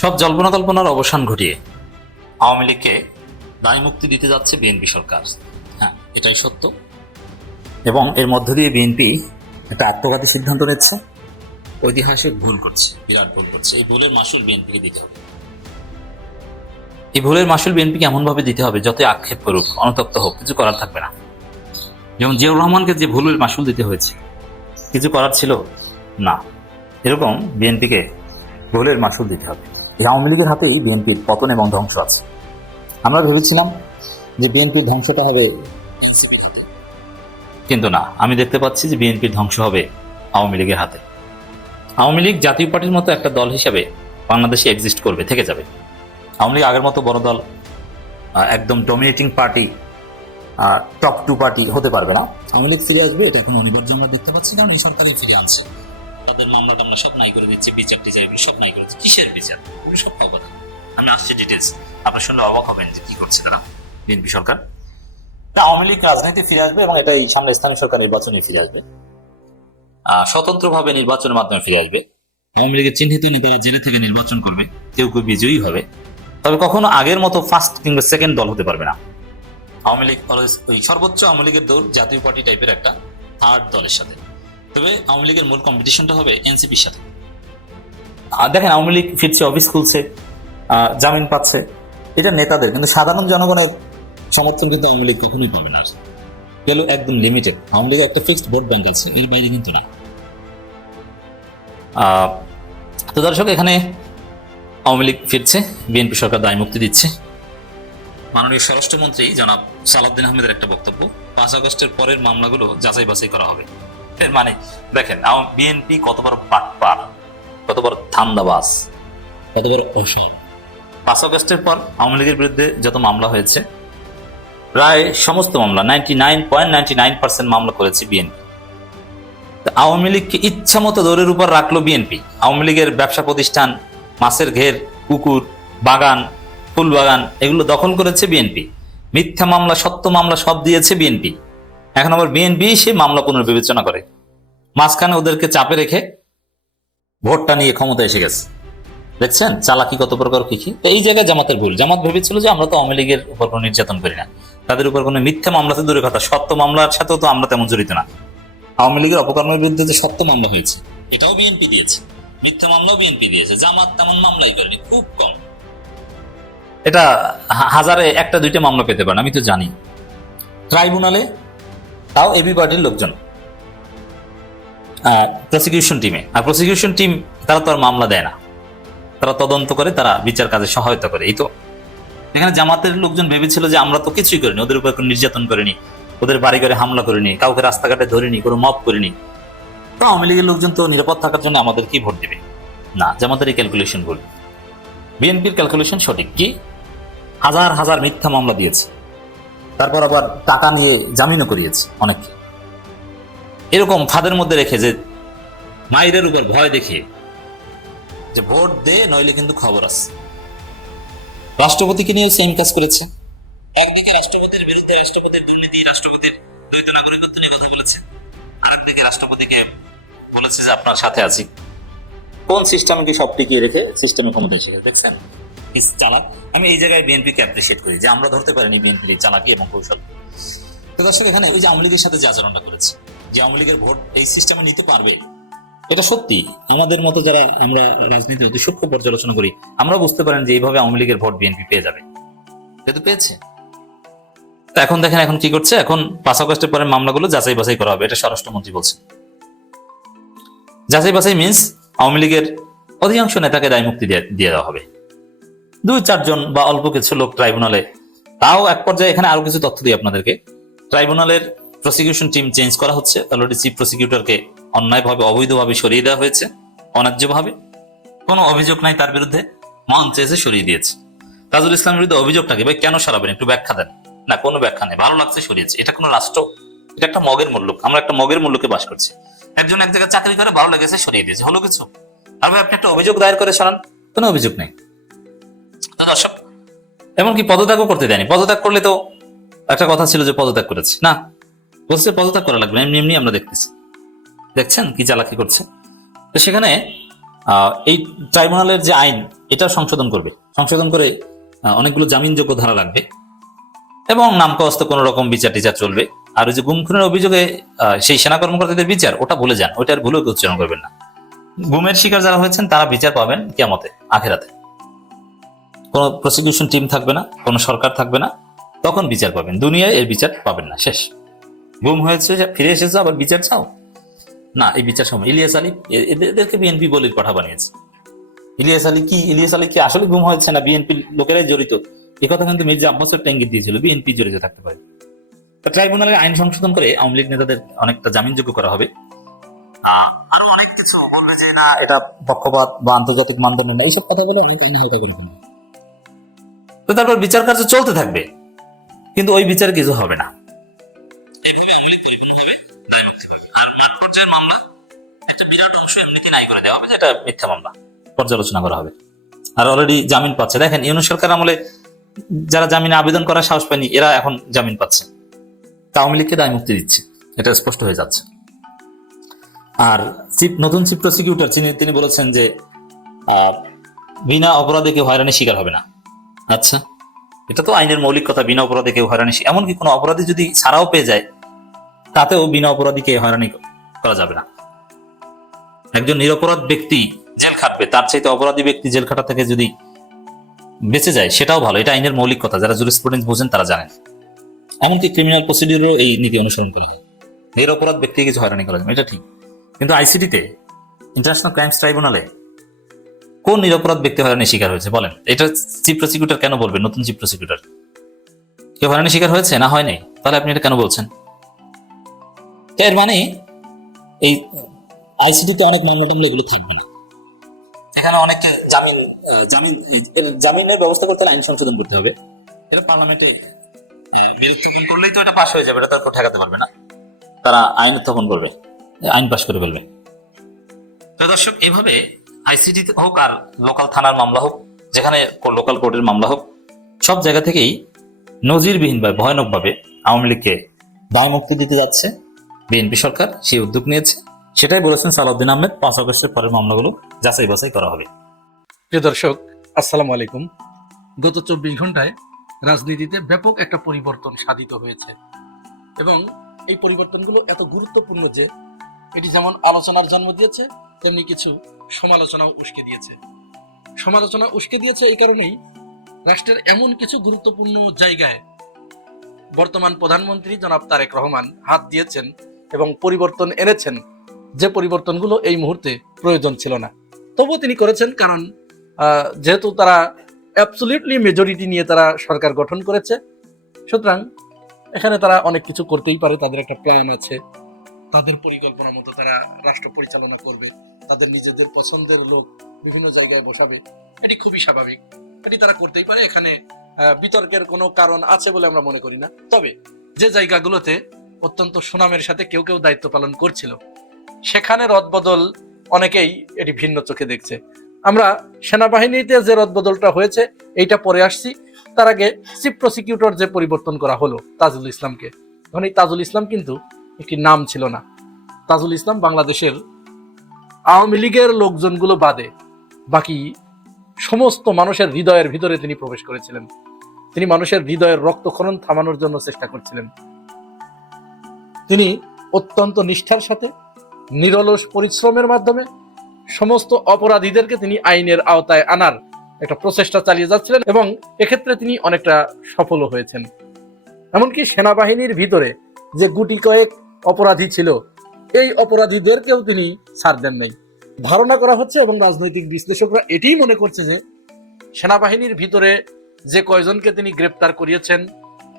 সব জল্পনা কল্পনার অবসান ঘটিয়ে আওয়ামী লীগকে দায় মুক্তি দিতে যাচ্ছে বিএনপি সরকার। হ্যাঁ, এটাই সত্য। এবং এর মধ্য দিয়ে বিএনপি একটা আত্মঘাতী সিদ্ধান্ত নিচ্ছে, ঐতিহাসিক ভুল করছে, বিরাট ভুল করছে। এই ভুলের মাসুল বিএনপিকে দিতে হবে। এই ভুলের মাসুল বিএনপিকে এমনভাবে দিতে হবে যতই আক্ষেপ করুক, অনুতপ্ত হোক, কিছু করার থাকবে না। যেমন জিয়াউর রহমানকে যে ভুলের মাসুল দিতে হয়েছে, কিছু করার ছিল না, এরকম বিএনপিকে ভুলের মাসুল দিতে হবে। এই আওয়ামী লীগের হাতেই বিএনপির পতন এবং ধ্বংস আছে। আমরা ভেবেছিলাম যে বিএনপির ধ্বংসটা হবে, কিন্তু না, আমি দেখতে পাচ্ছি যে বিএনপির ধ্বংস হবে আওয়ামী লীগের হাতে। আওয়ামী লীগ জাতীয় পার্টির মতো একটা দল হিসেবে বাংলাদেশে এক্সিস্ট করবে, থেকে যাবে। আওয়ামী লীগ আগের মতো বড় দল, একদম dominating party, top two party হতে পারবে না। আওয়ামী লীগ ফিরে আসবে, এটা এখন অনিবার্য আমরা দেখতে পাচ্ছি, কারণ এই সরকারই ফিরে আনছে। তাদের মামলা টামলা সব নাই করে দিচ্ছে, বিচার টিচার এগুলো সব নাই করে দিচ্ছে। কিসের বিচার? এগুলো সব অবাধ। আমি আসছি ডিটেলস, আপনার শুনলে অবাক হবেন যে কি করছে তারা, বিএনপি সরকার। তা আওয়ামী লীগ রাজনীতি ফিরে আসবে এবং এটা এই সামনে স্থানীয় সরকার নির্বাচনে ফিরে আসবে, স্বতন্ত্রভাবে নির্বাচনের মাধ্যমে ফিরে আসবে। আওয়ামী লীগের চিহ্নিত নেতারা জেলে থেকে নির্বাচন করবে, কেউ কেউ বিজয়ী হবে, তবে কখনো আগের মতো ফার্স্ট কিংবা সেকেন্ড দল হতে পারবে না। আওয়ামী লীগ ওই সর্বোচ্চ আওয়ামী লীগের দৌড় জাতীয় পার্টি টাইপের একটা থার্ড দলের সাথে। তবে আওয়ামী লীগের মূল কম্পিটিশনটা হবে এনসিপির সাথে। দেখেন, আওয়ামী লীগ ফিরছে, অফিস খুলছে, জামিন পাচ্ছে, এটা নেতাদের, কিন্তু সাধারণ জনগণের সমর্থন কিন্তু আওয়ামী লীগ কখনোই পাবে না। গেল একদম লিমিটেড। আওয়ামী লীগের একটা ফিক্সড ভোট ব্যাংক আছে, এর বাইরে কিন্তু না। তো দর্শক, এখানে আওয়ামী লীগ ফিরছে, বিএনপি সরকার দায় মুক্তি দিচ্ছে। মাননীয় স্বরাষ্ট্রমন্ত্রী জনাব সালাউদ্দিন আহমেদের একটা বক্তব্য, 5 আগস্টের পরের মামলাগুলো যাচাই বাছাই করা হবে। এর মানে দেখেন, বিএনপি কত বড় বাটপার, কত বড় ধান্দাবাজ, কত বড় অসৎ। 5 আগস্টের পর আওয়ামী লীগের বিরুদ্ধে যত মামলা হয়েছে, প্রায় সমস্ত মামলা 99.99% মামলা করেছে বিএনপি। আওয়ামী লীগকে ইচ্ছা মতো দৌড়ের উপর রাখলো বিএনপি। আওয়ামী লীগের ব্যবসা প্রতিষ্ঠান, মাছের ঘের, পুকুর, বাগান, ফুল বাগান, এগুলো দখল করেছে বিএনপি। মিথ্যা মামলা, সত্য মামলা সব দিয়েছে বিএনপি। এখন আবার বিএনপি সেই মামলা পুনর্বিবেচনা করে, মাঝখানে ওদেরকে চাপে রেখে ভোটটা নিয়ে ক্ষমতা এসে গেছে। দেখছেন চালাকি কত প্রকার কি কি। এই জায়গায় জামাতের ভুল। জামাত ভেবেছিল যে আমরা তো আওয়ামী লীগের উপর কোনো নির্যাতন করি না, তাদের উপর কোনো মিথ্যা মামলাতে দূরে কথা, সত্য মামলার সাথেও তো আমরা তেমন জড়িত না। আওয়ামী লীগের অপকর্মের বিরুদ্ধে যে সত্য মামলা হয়েছে, এটাও বিএনপি দিয়েছে, মিথ্যা মামলাও বিএনপি দিয়েছে। জামাত তেমন মামলাই করেনি, খুব কম। এটা হাজারে একটা দুইটা মামলা পেতে পারেন, আমি তো জানি। ট্রাইব্যুনালে তাও এবি পার্টির লোকজন, প্রসিকিউশন টিমে। আর প্রসিকিউশন টিম তারা তো আর মামলা দেয় না, তারা তদন্ত করে, তারা বিচার কাজে সহায়তা করে। এই তো এখানে জামাতের লোকজন ভেবেছিল যে আমরা তো কিছুই করিনি, ওদের উপর কোনো নির্যাতন করিনি, ওদের বাড়ি ঘরে হামলা করিনি, কাউকে রাস্তাঘাটে ধরিনি, কোনো মব করিনি, তো আওয়ামী লীগের লোকজন তো নিরাপদ থাকার জন্য আমাদেরকেই ভোট দেবে। না, জামাতের এই ক্যালকুলেশন ভুল। বিএনপির ক্যালকুলেশন সঠিক। কি হাজার হাজার মিথ্যা মামলা দিয়েছে, তারপর আবার টাকা নিয়ে জামিনও করিয়েছে অনেককে, এরকম ফাঁদের মধ্যে রেখে, যে মায়ের উপর ভয় দেখিয়ে যে ভোট দে, নইলে কিন্তু খবর আছে। রাষ্ট্রপতিকে নিয়ে সেম কাজ করেছে। একদিকে রাষ্ট্রপতির বিরুদ্ধে, রাষ্ট্রপতির দুর্নীতি, রাষ্ট্রপতির দ্বৈত নাগরিকত্ব নিয়ে কথা বলেছে, আরেকদিকে রাষ্ট্রপতিকে বলেছে যে আপনার সাথে আছি। কোন সিস্টেমকে সব টিকিয়ে রেখে সিস্টেমে ক্ষমতা এসে দেখছেন চালাক। আমি এই জায়গায় বিএনপিকে অ্যাপ্রিসিয়েট করি যে আমরা ধরতে পারিনি বিএনপির চালাকি এবং কৌশল। তো দর্শক, এখানে ওই যে আওয়ামী লীগের সাথে যে আচরণটা করেছে, যে আওয়ামী লীগের ভোট এই সিস্টেমে নিতে পারবে, এটা সত্যি। আমাদের মতো যারা আমরা রাজনীতি সূক্ষ্ম পর্যালোচনা করি, আমরা বুঝতে পারেন যে এইভাবে আওয়ামী লীগের ভোট বিএনপি পেয়ে যাবে, কিন্তু পেয়েছে। এখন দেখেন এখন কি করছে, এখন 5 আগস্টের পরে মামলাগুলো যাচাই বাছাই করা হবে, এটা স্বরাষ্ট্রমন্ত্রী বলছে। যাচাই বাছাই মিন্স আওয়ামী লীগের অধিকাংশ নেতাকে দায় মুক্তি দিয়ে দেওয়া হবে, 2-4 জন বা অল্প কিছু লোক ট্রাইব্যুনালে। তাও এক পর্যায়ে এখানে আরো কিছু তথ্য দিই আপনাদেরকে। ট্রাইব্যুনালের প্রসিকিউশন টিম চেঞ্জ করা হচ্ছে। অলরেডি চিফ প্রসিকিউটরকে অন্যায়ভাবে, অবৈধভাবে সরিয়ে দেওয়া হয়েছে, অন্যায্যভাবে। কোনো অভিযোগ নাই তার বিরুদ্ধে, মঞ্চ এসে সরিয়ে দিয়েছে। তাজুল ইসলামের বিরুদ্ধে অভিযোগটাকে ভাই কেন সরাবেন, একটু ব্যাখ্যা দেন। না, কোনো ব্যাখ্যা নেই, ভালো লাগছে সরিয়েছে। এটা কোনো রাষ্ট্র? এটা একটা মগের মুল্লুক। আমরা একটা মগের মুল্লুকে বাস করছি। একজন এক জায়গায় চাকরি করে, ভালো লেগেছে সরিয়ে দিয়েছে, হলো কিছু? আর ভাই আপনি একটা অভিযোগ দায়ের করে সরান, কোনো অভিযোগ নেই। দর্শক, এমনকি পদত্যাগও করতে দেয়নি। পদত্যাগ করলে তো একটা কথা ছিল যে পদত্যাগ করেছে, না, বলছে পদত্যাগ করা লাগবে, এমনি এমনি আমরা দেখতেছি। দেখছেন কি চালাকি করছে। তো সেখানে এই ট্রাইব্যুনালের যে আইন এটা সংশোধন করবে, সংশোধন করে অনেকগুলো জামিনযোগ্য ধারা লাগবে এবং নামকাওয়াস্তে কোনো রকম বিচার টিচার চলবে। আর ওই যে গুম খুনের অভিযোগে সেই সেনা কর্মকর্তাদের বিচার, ওটা ভুলে যান, ওইটা আর ভুলেও উচ্চারণ করবেন না। গুমের শিকার যারা হয়েছেন তারা বিচার পাবেন কিয়ামতে, আখেরাতে। কোনো প্রসিকিউশন টিম থাকবে না, কোনো সরকার থাকবে না, তখন বিচার পাবেন। দুনিয়ায় এর বিচার পাবেন না, শেষ। গুম হয়েছে, ফিরে এসেছে, আবার বিচার চাও না, এই বিচার সময়। ইলিয়াস আলী, এদেরকে বিএনপি বলির পাঠা বানিয়েছে। ইলিয়াস আলী কি আসলে গুম হয়েছে না বিএনপি লোকেরাই জড়িত, এ কথা কিন্তু মির্জা আব্বাস একটা ইঙ্গিত দিয়েছিল, বিএনপি জড়িত থাকতে পারে। ট্রাইব্যুনালের আইন সংশোধন করে আওয়ামী লীগ নেতাদের অনেকটা জামিনযোগ্য করা হবে। আরো অনেক কিছু বলবে যে না, এটা পক্ষপাত বা আন্তর্জাতিক মানদণ্ড না, এইসব কথা বলে অনেক আইন হয়ে যাবে। তো তারপর বিচার কার্য চলতে থাকবে, কিন্তু ওই বিচার কিছু হবে না। আর মাঠ পর্যায়ের মামলা একটা বিরাট অংশ এমনিতেই নাই করে দেওয়া হবে, এটা মিথ্যা মামলা পর্যালোচনা করা হবে। আর অলরেডি জামিন পাচ্ছে, দেখেন ইউনূস সরকার আমলে যারা জামিনে আবেদন করার সাহস পায়নি, এরা এখন জামিন পাচ্ছে। আওয়ামী লীগকে দায় মুক্তি দিচ্ছে, এটা স্পষ্ট হয়ে যাচ্ছে। আর নতুন চিফ প্রসিকিউটর তিনি বলেছেন যে বিনা অপরাধে কেউ হয়রানির শিকার হবে না। আচ্ছা, এটা তো আইনের মৌলিক কথা, বিনা অপরাধে কেউ হয়রানি, এমনকি কোনো অপরাধী যদি ছাড়াও পেয়ে যায় তাতেও বিনা অপরাধীকে হয়রানি করা যাবে না। একজন নিরপরাধ ব্যক্তি জেল খাটবে, তার চাইতে অপরাধী ব্যক্তি জেল খাটা থেকে যদি বেঁচে যায় সেটাও ভালো, এটা আইনের মৌলিক কথা। যারা জুরিসপ্রুডেন্স বোঝেন তারা জানেন। এমনকি ক্রিমিনাল প্রসিডিউরও এই নীতি অনুসরণ করা হয়, নিরপরাধ ব্যক্তিকে কিছু হয়রানি করা যাবে, এটা ঠিক। কিন্তু আইসিটিতে, ইন্টারন্যাশনাল ক্রাইমস ট্রাইব্যুনালে কোন নিরপরাধ ব্যক্তি হয়রানির শিকার হয়েছে বলেন? এটা চিফ প্রসিকিউটর কেন বলবে? নতুন চিফ প্রসিকিউটর কেউ হয়রানির শিকার হয়েছে না হয় নাই? তাহলে আপনি এটা কেন বলছেন? এর মানে এই আইসিটিতে অনেক মামলা টামলা এগুলো থাকবে না, এখানে অনেকে জামিনের ব্যবস্থা করতে আইন সংশোধন করতে হবে। এটা পার্লামেন্টে বিরোধী করলেই তো এটা পাশ হয়ে যাবে, এটা তার ঠেকাতে পারবে না, তারা আইন উত্থাপন করবে, আইন পাশ করে ফেলবে। তো দর্শক, এইভাবে আইসিটি হোক আর লোকাল থানার মামলা হোক, যেখানে লোকাল কোর্টের মামলা হোক, সব জায়গা থেকেই নজিরবিহীন বা ভয়ানকভাবে আওয়ামী লীগকে দায় মুক্তি দিতে যাচ্ছে বিএনপি সরকার। সেই উদ্যোগ নিয়েছে, সেটাই বলেছেন সালাউদ্দিন আহমেদ। 5 আগস্টের পরের মামলাগুলো যাচাই বাছাই করা হবে। প্রিয় দর্শক, আসসালামু আলাইকুম। গত 24 ঘন্টায় রাজনীতিতে ব্যাপক একটা পরিবর্তন সাধিত হয়েছে এবং এই পরিবর্তনগুলো এত গুরুত্বপূর্ণ যে এটি যেমন আলোচনার জন্ম দিয়েছে, তেমনি কিছু সমালোচনাও উস্কে দিয়েছে। সমালোচনা উস্কে দিয়েছে এই কারণেই, রাষ্ট্রের এমন কিছু গুরুত্বপূর্ণ জায়গায় বর্তমান প্রধানমন্ত্রী জনাব তারেক রহমান হাত দিয়েছেন এবং পরিবর্তন এনেছেন, যে পরিবর্তনগুলো এই মুহূর্তে প্রয়োজন ছিল না, তবুও তিনি করেছেন। কারণ যেহেতু তারা অ্যাবসলিউটলি মেজরিটি নিয়ে তারা সরকার গঠন করেছে, সুতরাং এখানে তারা অনেক কিছু করতেই পারে। তাদের একটা প্ল্যান আছে, তাদের পরিকল্পনা মতো তারা রাষ্ট্র পরিচালনা করবে, তাদের নিজেদের পছন্দের লোক বিভিন্ন জায়গায় বসাবে, এটি খুবই স্বাভাবিক, এটি তারা করতেই পারে। এখানে বিতর্কের কোনো কারণ আছে বলে আমরা মনে করি না। তবে যে জায়গাগুলোতে অত্যন্ত সুনামের সাথে কেউ কেউ দায়িত্ব পালন করছিল, সেখানে রদবদল অনেকেই এটি ভিন্ন চোখে দেখছে। আমরা সেনাবাহিনীতে যে রদবদলটা হয়েছে এইটা পরে আসছি, তার আগে চিফ প্রসিকিউটর যে পরিবর্তন করা হলো তাজুল ইসলামকে, এখন এই তাজুল ইসলাম কিন্তু একটি নাম ছিল না। তাজুল ইসলাম বাংলাদেশের আওয়ামী লীগের লোকজনগুলো বাদে বাকি সমস্ত মানুষের হৃদয়ের ভিতরে তিনি প্রবেশ করেছিলেন। তিনি মানুষের হৃদয়ের রক্তক্ষরণ থামানোর জন্য চেষ্টা করছিলেন। তিনি অত্যন্ত নিষ্ঠার সাথে নিরলস পরিশ্রমের মাধ্যমে সমস্ত অপরাধীদেরকে তিনি আইনের আওতায় আনার একটা প্রচেষ্টা চালিয়ে যাচ্ছিলেন এবং এক্ষেত্রে তিনি অনেকটা সফলও হয়েছেন। এমনকি সেনাবাহিনীর ভিতরে যে গুটি কয়েক অপরাধী ছিল, এই অপরাধীদেরকেও তিনি ছাড় দেন নাই। ধারণা করা হচ্ছে এবং রাজনৈতিক বিশ্লেষকরা এটাই মনে করছে যে সেনাবাহিনীর ভিতরে যে কয়জনকে তিনি গ্রেপ্তার করিয়েছেন,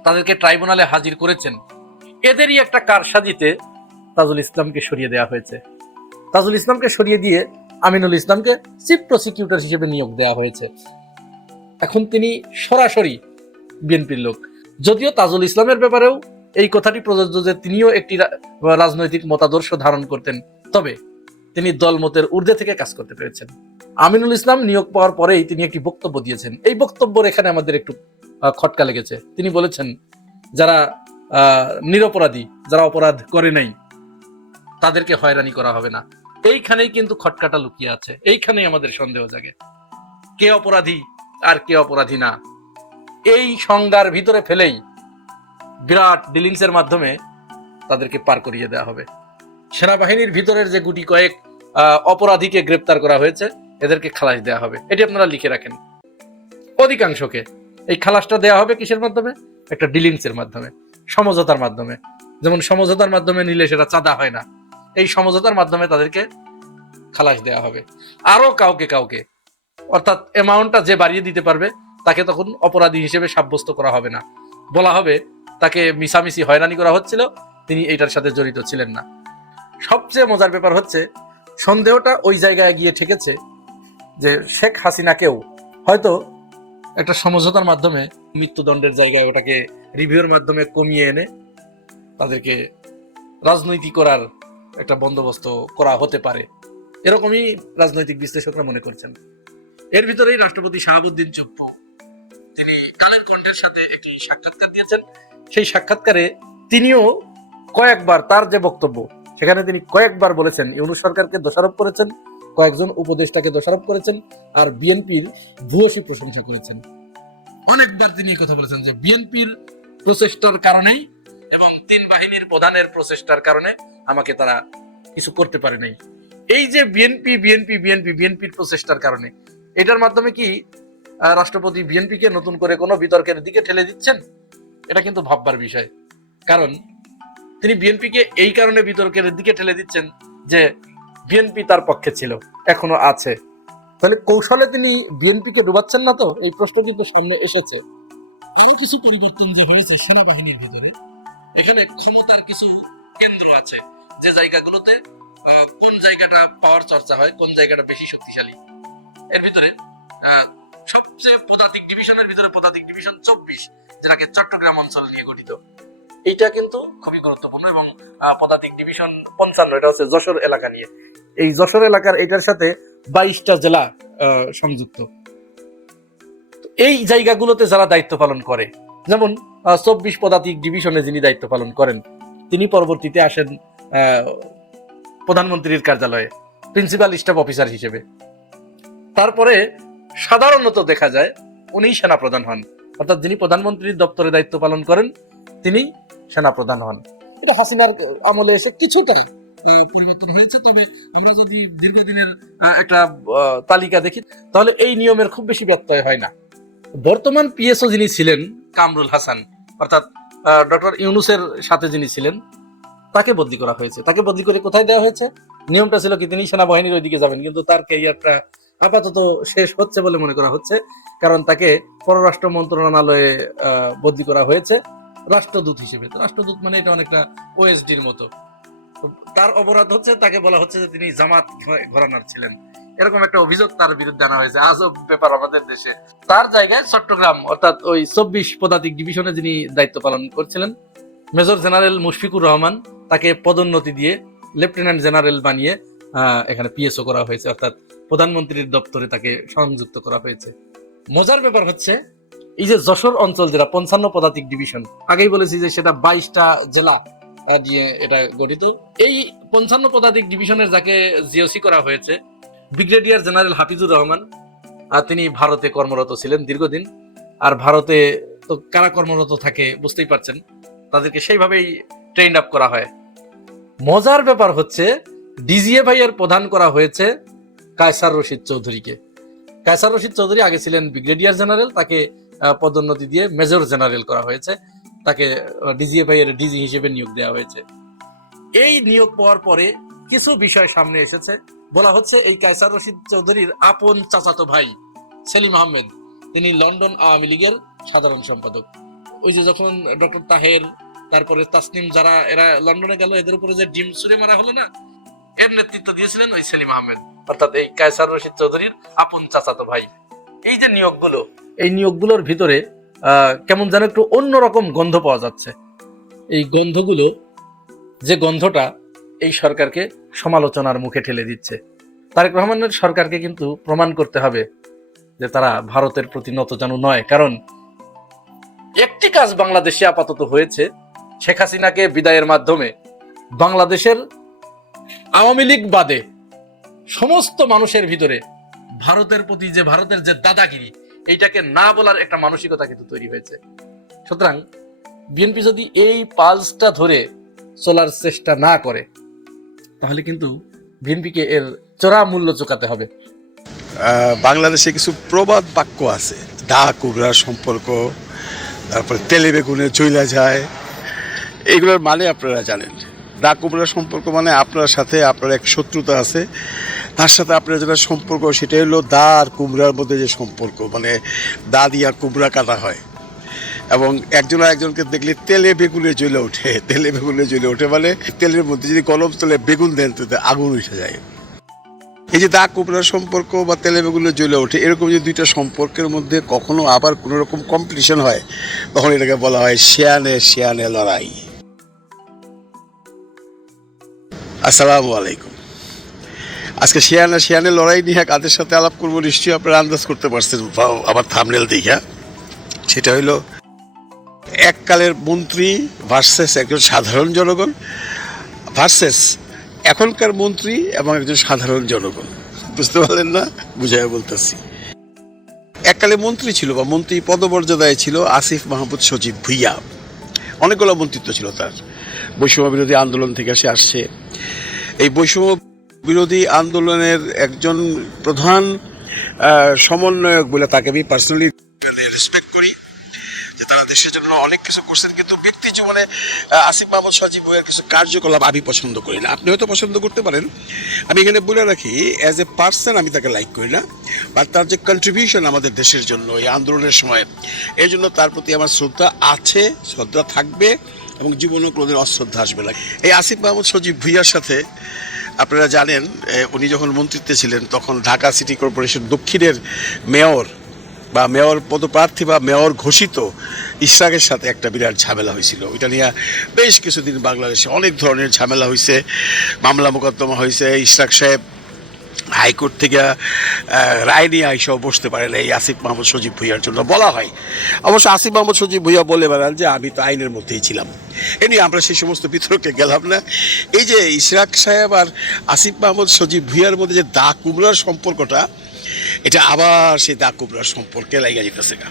তাদেরকে ট্রাইব্যুনালে হাজির করেছেন, এদেরই একটা কারসাজিতে তাজুল ইসলামকে সরিয়ে দেওয়া হয়েছে। তাজুল ইসলামকে সরিয়ে দিয়ে আমিনুল ইসলামকে চিফ প্রসিকিউটর হিসেবে নিয়োগ দেওয়া হয়েছে। এখন তিনি সরাসরি বিএনপির লোক। যদিও তাজুল ইসলামের ব্যাপারেও এই কথাটি প্রযোজ্য যে তিনিও একটি রাজনৈতিক মতাদর্শ ধারণ করতেন, তবে তিনি দলমতের ঊর্ধ্বে থেকে কাজ করতে পেরেছেন। আমিনুল ইসলাম নিয়োগ পাওয়ার পরেই তিনি একটি বক্তব্য দিয়েছেন। এই বক্তব্যের এখানে আমাদের একটু খটকা লেগেছে। তিনি বলেছেন, যারা নিরপরাধী, যারা অপরাধ করে নাই, তাদেরকে হয়রানি করা হবে না। এইখানেই কিন্তু খটকাটা লুকিয়ে আছে, এইখানেই আমাদের সন্দেহ জাগে কে অপরাধী আর কে অপরাধী না। এই সংজ্ঞার ভিতরে ফেলেই বিরাট ডিলিংস এর মাধ্যমে তাদেরকে পার করিয়ে দেওয়া হবে। সেনাবাহিনীর ভিতরের যে গুটি কয়েক অপরাধীকে গ্রেপ্তার করা হয়েছে এদেরকে খালাস দেওয়া হবে, এটি আপনারা লিখে রাখেন। অধিকাংশকে এই খালাসটা দেওয়া হবে কিসের মাধ্যমে? একটা ডিলিংস এর মাধ্যমে, সমঝোতার মাধ্যমে। যেমন সমঝোতার মাধ্যমে নিলে সেটা চাঁদা হয় না, এই সমঝোতার মাধ্যমে তাদেরকে খালাস দেওয়া হবে। আরো কাউকে কাউকে, অর্থাৎ অ্যামাউন্টটা যে বাড়িয়ে দিতে পারবে তাকে তখন অপরাধী হিসেবে সাব্যস্ত করা হবে না, বলা হবে তাকে মিছামিছি হয়রানি করা হচ্ছিল, তিনি এইটার সাথে জড়িত ছিলেন না। সবচেয়ে মজার ব্যাপার হচ্ছে সন্দেহটা ওই জায়গায় গিয়ে ঠেকেছে যে শেখ হাসিনাকেও হয়তো একটা সমঝোতার মাধ্যমে মৃত্যুদণ্ডের জায়গায় ওটাকে রিভিউর মাধ্যমে কমিয়ে এনে তাদেরকে রাজনৈতিক করার একটা বন্দোবস্ত করা হতে পারে, এরকমই রাজনৈতিক বিশ্লেষকরা মনে করছেন। এর ভিতরেই রাষ্ট্রপতি শাহাবুদ্দিন চুপ্পু তিনি কালের কণ্ঠের সাথে একটি সাক্ষাৎকার দিয়েছেন। সেই সাক্ষাৎকারে তিনিও কয়েকবার তার যে বক্তব্য সেখানে তিনি কয়েকবার বলেছেন ইউনূস সরকারকে দোষারোপ করেছেন, কয়েকজন উপদেষ্টাকে দোষারোপ করেছেন, আর বিএনপির ভূয়সী প্রশংসা করেছেন। অনেকবার তিনি এই কথা বলেছেন যে বিএনপির প্রচেষ্টার কারণেই এবং তিন বাহিনীর প্রধানের প্রচেষ্টার কারণে আমাকে তারা কিছু করতে পারে নাই। এই যে বিএনপি বিএনপি বিএনপি বিএনপির প্রচেষ্টার কারণে, এটার মাধ্যমে কি রাষ্ট্রপতি বিএনপিকে নতুন করে কোনো বিতর্কের দিকে ঠেলে দিচ্ছেন? এটা কিন্তু ভাববার বিষয়। কারণ তিনি বিএনপিকে এই কারণে বিতর্কের দিকে ঠেলে দিচ্ছেন যে বিএনপি তার পক্ষে ছিল, এখনো আছে। তাহলে কৌশলে তিনি বিএনপিকে ডুবাচ্ছেন না তো? এই প্রশ্ন কিন্তু সামনে এসেছে। আরো কিছু পরিবর্তন যে হয়েছে সেনাবাহিনীর ভিতরে, এখানে ক্ষমতার কিছু কেন্দ্র আছে যে জায়গাগুলোতে কোন জায়গাটা পাওয়ার চর্চা হয়, কোন জায়গাটা বেশি শক্তিশালী। এর ভিতরে সবচেয়ে পদাতিক ডিভিশনের ভিতরে পদাতিক ডিভিশন 24, যেটাকে চট্টগ্রাম অঞ্চল নিয়ে গঠিত, এইটা কিন্তু খুবই গুরুত্বপূর্ণ। এবং পদাতিক ডিভিশন 55, এটা হচ্ছে যশোর এলাকা নিয়ে। এই যশোর এলাকার এটার সাথে 22টা জেলা সংযুক্ত। এই জায়গাগুলোতে যারা দায়িত্ব পালন করে, যেমন 24 পদাতিক ডিভিশনে যিনি দায়িত্ব পালন করেন তিনি পরবর্তীতে আসেন প্রধানমন্ত্রীর কার্যালয়ে প্রিন্সিপাল স্টাফ অফিসার হিসেবে। তারপরে সাধারণত দেখা যায় উনি সেনাপ্রধান হন, অর্থাৎ যিনি প্রধানমন্ত্রীর দপ্তরে দায়িত্ব পালন করেন তিনি সেনাপ্রধান হন। এটা হাসিনার আমলে এসে কিছুটা পরিবর্তন হয়েছে, তবে আমরা যদি দীর্ঘদিনের একটা তালিকা দেখি তাহলে এই নিয়মের খুব বেশি ব্যত্যয় হয় না। বর্তমান পিএসও যিনি ছিলেন কামরুল হাসান, অর্থাৎ ডক্টর ইউনূসের সাথে যিনি ছিলেন, তাকে বদলি করা হয়েছে। তাকে বদলি করে কোথায় দেওয়া হয়েছে? নিয়মটা ছিল কি তিনি সেনাবাহিনীর ওইদিকে যাবেন, কিন্তু তার ক্যারিয়ারটা আপাতত শেষ হচ্ছে বলে মনে করা হচ্ছে, কারণ তাকে পররাষ্ট্র মন্ত্রণালয়ে বদলি করা হয়েছে রাষ্ট্রদূত হিসেবে। রাষ্ট্রদূত মানে এটা অনেকটা ওএসডির মতো। তার অপরাধ হচ্ছে তাকে বলা হচ্ছে যে তিনি জামাত ঘরানার ছিলেন, এরকম একটা অভিযোগ তার বিরুদ্ধে আনা হয়েছে। আজব ব্যাপার আমাদের দেশে। তার জায়গায় চট্টগ্রাম অর্থাৎ ওই 24 পদাতিক ডিভিশনে যিনি দায়িত্ব পালন করছিলেন মেজর জেনারেল মুশফিকুর রহমান, তাকে পদোন্নতি দিয়ে লেফটেন্যান্ট জেনারেল বানিয়ে এখানে পিএসও করা হয়েছে, অর্থাৎ প্রধানমন্ত্রীর দপ্তরে তাকে সংযুক্ত করা হয়েছে। মজার ব্যাপার হচ্ছে এই যে যশোর অঞ্চল যেটা 55 পদাতিক ডিভিশন, আগেই বলেছি যে সেটা 22টা জেলা দিয়ে এটা গঠিত। এই 55 পদাতিক ডিভিশনের যাকে জিওসি করা হয়েছে ব্রিগেডিয়ার জেনারেল হাফিজুর রহমান, তিনি ভারতে কর্মরত ছিলেন দীর্ঘদিন। আর ভারতে তো কারা কর্মরত থাকে বুঝতেই পারছেন, তাদেরকে সেইভাবেই ট্রেন আপ করা হয়। মজার ব্যাপার হচ্ছে ডিজিএফআই এর প্রধান করা হয়েছে কায়সার রশিদ চৌধুরীকে। কায়সার রশিদ চৌধুরী আগে ছিলেন ব্রিগেডিয়ার জেনারেল, তাকে পদোন্নতি দিয়ে মেজর জেনারেল করা হয়েছে, তাকে ডিজিএফআই এর ডিজি হিসেবে নিয়োগ দেওয়া হয়েছে। এই নিয়োগ পাওয়ার পরে কিছু বিষয় সামনে এসেছে। বলা হচ্ছে এই কায়সার রশিদ চৌধুরীর আপন চাচাতো ভাই সেলিম আহমেদ, তিনি লন্ডন আওয়ামী লীগের সাধারণ সম্পাদক। ওই যে যখন ডক্টর তাহের, তারপরে তাসনিম, যারা এরা লন্ডনে গেল, এদের উপরে যে ডিম ছুঁড়ে মারা হলো না, এর নেতৃত্ব দিয়েছিলেন ওই সেলিম আহমেদ, অর্থাৎ এই কায়সার রশিদ চৌধুরীর আপন চাচাতো ভাই। এই যে নিয়োগগুলো, এই নিয়োগগুলোর ভিতরে কেমন যেন একটু অন্যরকম গন্ধ পাওয়া যাচ্ছে। এই গন্ধগুলো, যে গন্ধটা এই সরকারকে সমালোচনার মুখে ঠেলে দিচ্ছে। তারেক রহমানের সরকারকে কিন্তু প্রমাণ করতে হবে যে তারা ভারতের প্রতি নতজানু নয়। কারণ একটি কাজ বাংলাদেশে আপাতত হয়েছে, শেখ হাসিনাকে বিদায়ের মাধ্যমে বাংলাদেশের আওয়ামী লীগ বাদে সমস্ত মানুষের ভিতরে ভারতের প্রতি যে ভারতের যে দাদাগিরি, এইটাকে না বলার একটা মানসিকতা কিন্তু তৈরি হয়েছে। সুতরাং বিএনপি যদি এই পালসটা ধরে চলার চেষ্টা না করে, তাহলে কিন্তু বিএনপিকে এর চড়া মূল্য চুকাতে হবে। বাংলাদেশে কিছু প্রবাদ বাক্য আছে, দা কুবরার সম্পর্ক, তারপরে তেলে বেগুনে চইলা যায়, এগুলোর মানে আপনারা জানেন। দা কুবরার সম্পর্ক মানে আপনার সাথে আপনার এক শত্রুতা আছে, তার সাথে আপনার যেটা সম্পর্ক সেটা হলো দা আর কুমড়ার মধ্যে যে সম্পর্ক, মানে দা দিয়া কুমড়া কাটা হয়, এবং একজন আরেকজনকে দেখলে তেলে বেগুনে জ্বলে ওঠে। তেলে বেগুনে জ্বলে ওঠে মানে তেলের মধ্যে যদি কলম তলে বেগুন দেন তো আগুন উঠে যায়। এই যে দা কুমড়ার সম্পর্ক বা তেলে বেগুনে জ্বলে ওঠে, এরকম যে দুইটা সম্পর্কের মধ্যে কখনো আবার কোনো রকম কম্পিটিশন হয়, তখন এটাকে বলা হয় শিয়ানে শিয়ানে লড়াই। আসসালামু আলাইকুম। আজকে শিয়ানে শিয়ানে লড়াই নিয়ে কাদের সাথে আলাপ করবো নিশ্চয়ই আপনারা আন্দাজ করতে পারছেন আবার থাম্বনেল দেখা। সেটা হইলো এককালের মন্ত্রী ভার্সেস একজন সাধারণ জনগণ ভার্সেস এখনকার মন্ত্রী এবং একজন সাধারণ জনগণ। বুঝতে পারলেন না? বুঝাই বলতেছি। এককালে মন্ত্রী ছিল বা মন্ত্রী পদমর্যাদায় ছিল আসিফ মাহমুদ সজীব ভুইয়া। অনেকগুলো মন্ত্রিত্ব ছিল তার। বৈষম্য বিরোধী আন্দোলন থেকে সে আসছে। এই বৈষম্য বিরোধী আন্দোলনের একজন প্রধান সমন্বয়ক বলে তাকে আমি পার্সোনালি রেসপেক্ট করি, যে তারা দেশের জন্য অনেক কিছু করছেন, কিন্তু ব্যক্তি জীবনে আসিফ মাহমুদ সজীব ভুইয়ার কিছু কার্যকলাপ আমি পছন্দ করি না। আপনি হয়তো পছন্দ করতে পারেন, আমি এখানে বলে রাখি অ্যাজ এ পার্সন আমি তাকে লাইক করি না, বাট তার যে কন্ট্রিবিউশন আমাদের দেশের জন্য এই আন্দোলনের সময়, এর জন্য তার প্রতি আমার শ্রদ্ধা আছে, শ্রদ্ধা থাকবে, এবং জীবনেও কোনোদিন অশ্রদ্ধা আসবে না। এই আসিফ মাহমুদ সজীব ভুইয়ার সাথে আপনারা জানেন, উনি যখন মন্ত্রিত্বে ছিলেন তখন ঢাকা সিটি কর্পোরেশন দক্ষিণের মেয়র বা মেয়র পদপ্রার্থী বা মেয়র ঘোষিত ইশরাকের সাথে একটা বিরাট ঝামেলা হয়েছিল। ওইটা নিয়ে বেশ কিছুদিন বাংলাদেশে অনেক ধরনের ঝামেলা হয়েছে, মামলা মোকদ্দমা হয়েছে। ইশরাক সাহেব হাইকোর্ট থেকে রায় নিয়ে আইসাও বসতে পারেন এই আসিফ মাহমুদ সজীব ভুইয়ার জন্য বলা হয়। অবশ্য আসিফ মাহমুদ সজীব ভুইয়া বলে বেড়ান যে আমি তো আইনের মধ্যেই ছিলাম। এ নিয়ে আমরা সেই সমস্ত বিতর্কে গেলাম না। এই যে ইশরাক সাহেব আর আসিফ মাহমুদ সজীব ভুইয়ার মধ্যে যে দা কুমড়ার সম্পর্কটা, এটা আবার সেই দা কুমড়ার সম্পর্কে লাগা যেতেছে না।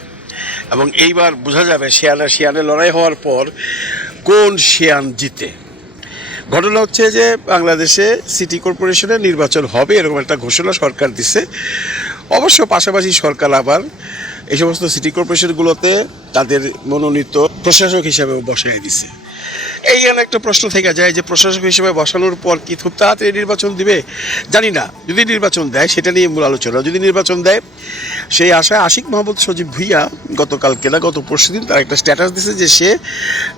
এবং এইবার বোঝা যাবে শিয়ানে শিয়ানে লড়াই হওয়ার পর কোন শিয়ান জিতে। ঘটনা হচ্ছে যে বাংলাদেশে সিটি কর্পোরেশনের নির্বাচন হবে এরকম একটা ঘোষণা সরকার দিচ্ছে। অবশ্য পাশাপাশি সরকার আবার এই সমস্ত সিটি কর্পোরেশনগুলোতে তাদের মনোনীত প্রশাসক হিসাবে বসাই দিছে। এইখানে একটা প্রশ্ন থেকে যায় যে প্রশাসক হিসেবে বসানোর পর কি খুব তাড়াতাড়ি নির্বাচন দিবে? জানি না। যদি নির্বাচন দেয় সেটা নিয়ে মূল আলোচনা। যদি নির্বাচন দেয় সেই আশায় আসিফ মাহমুদ সজীব ভুইয়া গতকালকে না গত পরশুদিন তার একটা স্ট্যাটাস দিছে যে সে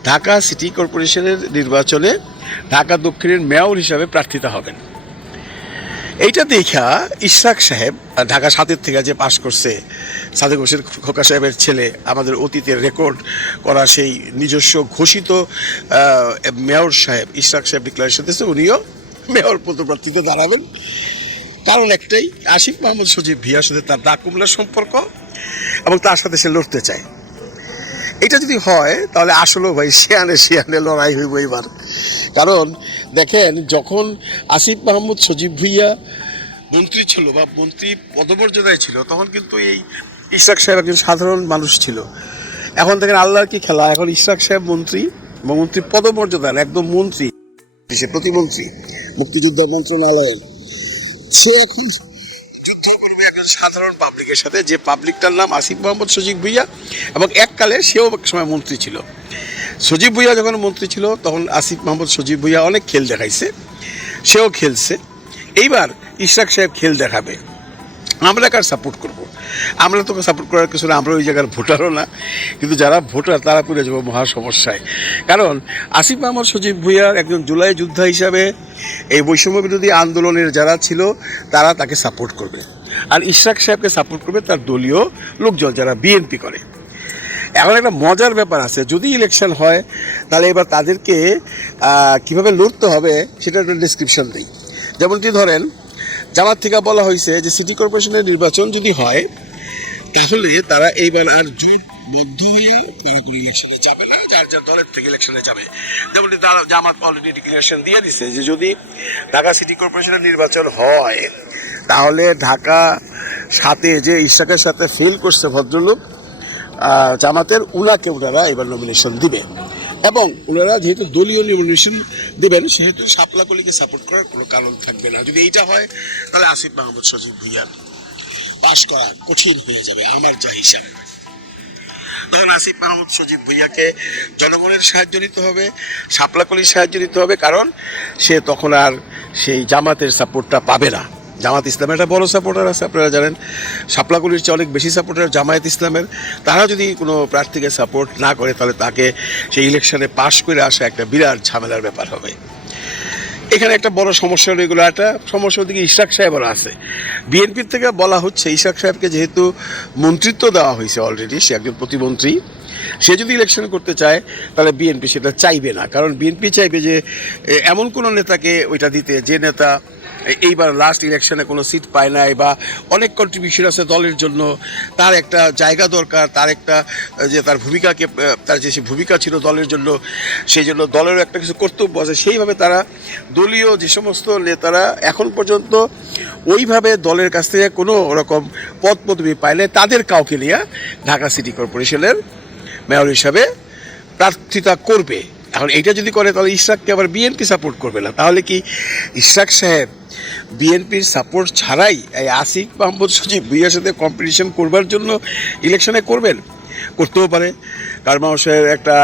ঢাকা সিটি কর্পোরেশনের নির্বাচনে ঢাকা দক্ষিণের মেয়র হিসাবে প্রার্থিতা হবেন। এইটা দেখা ইশরাক সাহেব ঢাকা 7 থেকে যে পাশ করছে, সাদেক হোসেন খোকা সাহেবের ছেলে, আমাদের অতীতের রেকর্ড করা সেই নিজস্ব ঘোষিত মেয়র সাহেব ইশরাক সাহেব ডিক্লারেশন দিয়েছে উনিও মেয়র পদপ্রার্থীতে দাঁড়াবেন। কারণ একটাই, আসিফ মাহমুদ সজীব ভুইয়ার সাথে তার দা কুমড়ার সম্পর্ক এবং তার সাথে সে লড়তে চায়। এটা যদি হয় তাহলে আসলেও ভাই শিয়ানে শিয়ানে লড়াই হইব এবার। কারণ দেখেন, যখন আসিফ মাহমুদ সজীব ভুইয়া মন্ত্রী ছিল বা মন্ত্রী পদমর্যাদায় ছিল তখন কিন্তু এই ইশরাক সাহেব একজন সাধারণ মানুষ ছিল। এখন দেখেন আল্লাহর কি খেলা, এখন ইশরাক সাহেব মন্ত্রী বা মন্ত্রী পদমর্যাদার একদম মন্ত্রী, সে প্রতিমন্ত্রী মুক্তিযুদ্ধ মন্ত্রণালয়ের। সে এখন যুদ্ধ করবে একজন সাধারণ পাবলিকের সাথে, যে পাবলিকটার নাম আসিফ মাহমুদ সজীব ভুইয়া, এবং এককালে সেও এক সময় মন্ত্রী ছিল। সজীব ভুইয়া যখন মন্ত্রী ছিল তখন আসিফ মাহমুদ সজীব ভুইয়া অনেক খেল দেখাইছে, সেও খেলছে। এইবার ইশরাক সাহেব খেল দেখাবে, আমরা কার সাপোর্ট করব? আমরা তোকে সাপোর্ট করার কিছু না, আমরা ওই জায়গার ভোটারও না, কিন্তু যারা ভোটার তারা পড়ে যাবো মহা সমস্যায়। কারণ আসিফ মাহমুদ সজীব ভুইয়ার একজন জুলাই যোদ্ধা হিসাবে এই বৈষম্য বিরোধী আন্দোলনের যারা ছিল তারা তাকে সাপোর্ট করবে, আর ইশরাক সাহেবকে সাপোর্ট করবে তার দলীয় লোকজন যারা বিএনপি করে। এখন একটা মজার ব্যাপার আছে, যদি ইলেকশন হয় তাহলে এবার তাদেরকে কিভাবে লড়তে হবে সেটা একটা ডিসক্রিপশন দিই। যেমনটি ধরেন, জামাত থেকে বলা হয়েছে যে সিটি কর্পোরেশনের নির্বাচন যদি হয় তাহলে তারা এইবার আর জোটবদ্ধ হয়ে ইলেকশনে যাবে না, যার যার দলের থেকে ইলেকশনে যাবে। যেমনটি তারা জামাত অলরেডি ডিক্লারেশন দিয়ে দিছে যে যদি ঢাকা সিটি কর্পোরেশনের নির্বাচন হয় তাহলে ঢাকা সাথে যে ইশরাকের সাথে ফেল করছে ভদ্রলোক জামাতের, ওনারা এবার নমিনেশন দিবে। এবং ওনারা যেহেতু দলীয় নমিনেশন দেবেন, সেহেতু শাপলা কলিকে সাপোর্ট করার কোনো কারণ থাকবে না। যদি এইটা হয় তাহলে আসিফ মাহমুদ সজীব ভুইয়া পাশ করা কঠিন হয়ে যাবে আমার যা হিসাব। তখন আসিফ মাহমুদ সজীব ভুইয়াকে জনগণের সাহায্য নিতে হবে, শাপলাকলির সাহায্য নিতে হবে, কারণ সে তখন আর সেই জামাতের সাপোর্টটা পাবে না। জামাত ইসলামের একটা বড় সাপোর্টার আছে, আপনারা জানেন। শাপলাকলির চেয়ে অনেক বেশি সাপোর্টার জামায়াত ইসলামের। তারা যদি কোনো প্রার্থীকে সাপোর্ট না করে তাহলে তাকে সেই ইলেকশনে পাশ করে আসা একটা বিরাট ঝামেলার ব্যাপার হবে। এখানে একটা বড় সমস্যা হলো, এগুলো একটা সমস্যা ওদিকে ইশরাক সাহেবেরও আছে। বিএনপির থেকে বলা হচ্ছে ইশরাক সাহেবকে যেহেতু মন্ত্রিত্ব দেওয়া হয়েছে অলরেডি, সে একজন প্রতিমন্ত্রী, সে যদি ইলেকশন করতে চায় তাহলে বিএনপি সেটা চাইবে না। কারণ বিএনপি চাইবে যে এমন কোনো নেতাকে ওইটা দিতে, যে নেতা এইবার লাস্ট ইলেকশনে কোনো সিট পায় নাই বা অনেক কন্ট্রিবিউশন আছে দলের জন্য, তার একটা জায়গা দরকার, তার একটা যে তার ভূমিকাকে, তার যে ভূমিকা ছিল দলের জন্য, সেই জন্য দলেরও একটা কিছু কর্তব্য আছে। সেইভাবে তারা দলীয় যে সমস্ত নেতারা এখন পর্যন্ত ওইভাবে দলের কাছ থেকে কোনো রকম পদ পদবি পাইলে তাদের কাউকে নিয়ে ঢাকা সিটি কর্পোরেশনের মেয়র হিসাবে প্রার্থিতা করবে। এখন এইটা যদি করে তাহলে ইশরাককে আবার বিএনপি সাপোর্ট করবে না। তাহলে কি ইশরাক সাহেব বিএনপির সাপোর্ট ছাড়াই এই আসিফ মাহমুদ সজীব ভুইয়ার সাথে কম্পিটিশন করবার জন্য ইলেকশনে করবেন? করতেও পারে, কারণ মানুষের একটা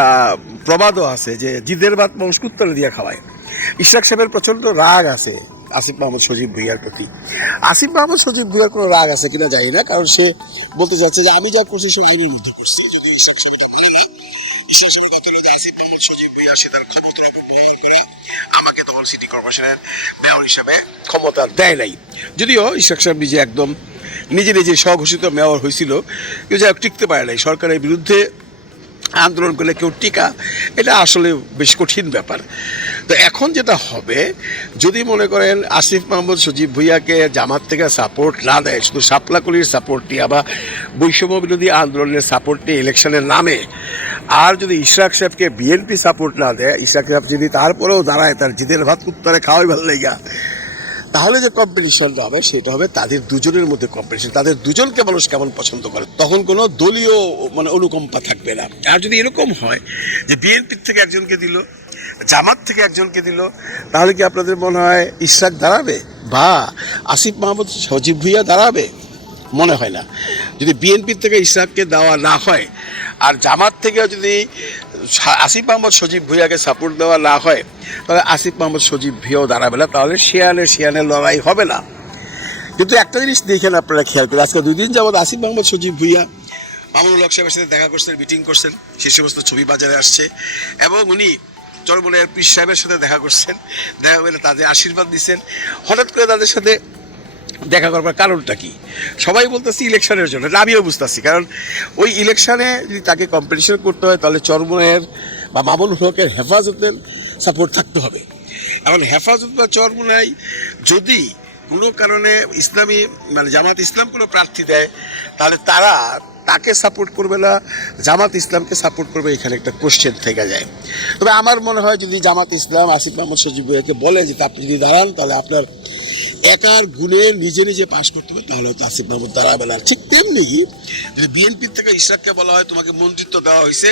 প্রবাদও আছে যে জিদের ভাত মানুষ কুত্তরে দিয়ে খাওয়ায়। ইশরাক সাহেবের প্রচণ্ড রাগ আছে আসিফ মাহমুদ সজীব ভুইয়ার প্রতি। আসিফ মাহমুদ সজীব ভুইয়ার কোনো রাগ আছে কিনা জানি না, কারণ সে বলতে চাচ্ছে যে আমি যা করছি সব আইনের মধ্যে করছি। যদি ইশরাক সাহেব এটা বলে না, ইশরাক সাহেবের কথা হলো যে আসিফ মাহমুদ সজীব ভুইয়া সে তার ক্ষমতার অপব্যবহার করে আমাকে তখন সিটি কর্পোরেশনের মেয়র হিসাবে ক্ষমতা দেয় নাই। যদিও ইশরাক সাহেব নিজে একদম নিজে স্বঘোষিত মেয়র হয়েছিল, কিন্তু যাই হোক টিকতে পারে নাই। সরকারের বিরুদ্ধে আন্দোলন করলে কেউ টিকা, এটা আসলে বেশ কঠিন ব্যাপার। তো এখন যেটা হবে, যদি মনে করেন আসিফ মাহমুদ সজীব ভুইয়াকে জামাত থেকে সাপোর্ট না দেয়, শুধু শাপলাকলির সাপোর্ট নিয়ে বা বৈষম্য বিরোধী আন্দোলনের সাপোর্ট নিয়ে ইলেকশনের নামে, আর যদি ইশরাক সাহেবকে বিএনপি সাপোর্ট না দেয়, ইশরাক সাহেব যদি তারপরেও দাঁড়ায় তার জিদের ভাত কুত্তরে খাওয়াই ভালো লাগা, তাহলে যে কম্পিটিশনটা হবে সেটা হবে তাদের দুজনের মধ্যে কম্পিটিশন। তাদের দুজনকে মানুষ কেমন পছন্দ করে, তখন কোনো দলীয় অনুকম্পা থাকবে না। আর যদি এরকম হয় যে বিএনপির থেকে একজনকে দিল, জামাত থেকে একজনকে দিল, তাহলে কি আপনাদের মনে হয় ইশরাক দাঁড়াবে বা আসিফ মাহমুদ সজীব ভুইয়া দাঁড়াবে? মনে হয় না। যদি বিএনপির থেকে ইশরাককে দেওয়া না হয় আর জামাত থেকে যদি আসিফ মাহমুদ সজীব ভুইয়াকে সাপোর্ট দেওয়া না হয়, তাহলে আসিফ মাহমুদ সজীব ভুইয়াও দাঁড়াবে না, তাহলে শিয়ানে লড়াই হবে না। কিন্তু একটা জিনিস দেখেন আপনারা, খেয়াল করে, আজকে 2 দিন যাবৎ আসিফ মাহমুদ সজীব ভুইয়া মামুনুল হক সাহেবের সাথে দেখা করছেন, মিটিং করছেন, সে সমস্ত ছবি বাজারে আসছে, এবং উনি চরমনের পীর সাহেবের সাথে দেখা করছেন, দেখা করে তাদের আশীর্বাদ দিচ্ছেন। হঠাৎ করে তাদের সাথে দেখা করবার কারণটা কি? সবাই বলতেছি ইলেকশনের জন্য, আমিও বুঝতেছি। কারণ ওই ইলেকশনে যদি তাকে কম্পিটিশন করতে হয় তাহলে চরমনের বা মামুনুল হকের হেফাজতের সাপোর্ট থাকতে হবে। এখন হেফাজত বা চরমনাই যদি কোনো কারণে ইসলামী জামাত ইসলাম কোনো প্রার্থী দেয়, তাহলে তারা তাকে সাপোর্ট করবে না, জামাত ইসলামকে সাপোর্ট করবে, এখানে একটা কোশ্চেন থেকে যায়। তবে আমার মনে হয় যদি জামাত ইসলাম আসিফ মাহমুদ সজীব ভুইয়াকে বলে যে আপনি যদি দাঁড়ান তাহলে আপনার একার গুণে নিজে পাশ করতে হবে, তাহলে হয়তো আসিফ মাহমুদ দাঁড়াবে না। ঠিক তেমনি যদি বিএনপির থেকে ইশরাককে বলা হয় তোমাকে মন্ত্রিত্ব দেওয়া হয়েছে,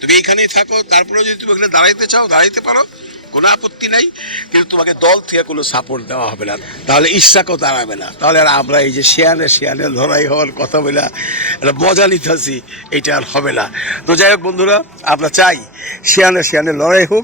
তুমি এইখানেই থাকো, তারপরে যদি তুমি ওখানে দাঁড়াইতে চাও দাঁড়াইতে পারো, কোনো আপত্তি নাই, কিন্তু তোমাকে দল থেকে কোনো সাপোর্ট দেওয়া হবে না, তাহলে ইশরাকও দাঁড়াবে না। তাহলে আর আমরা এই যে শিয়ানে লড়াই হওয়ার কথা বলে একটা মজা নিতেছি, এটা আর হবে না। তো যাই হোক বন্ধুরা, আমরা চাই শিয়ানে লড়াই হোক।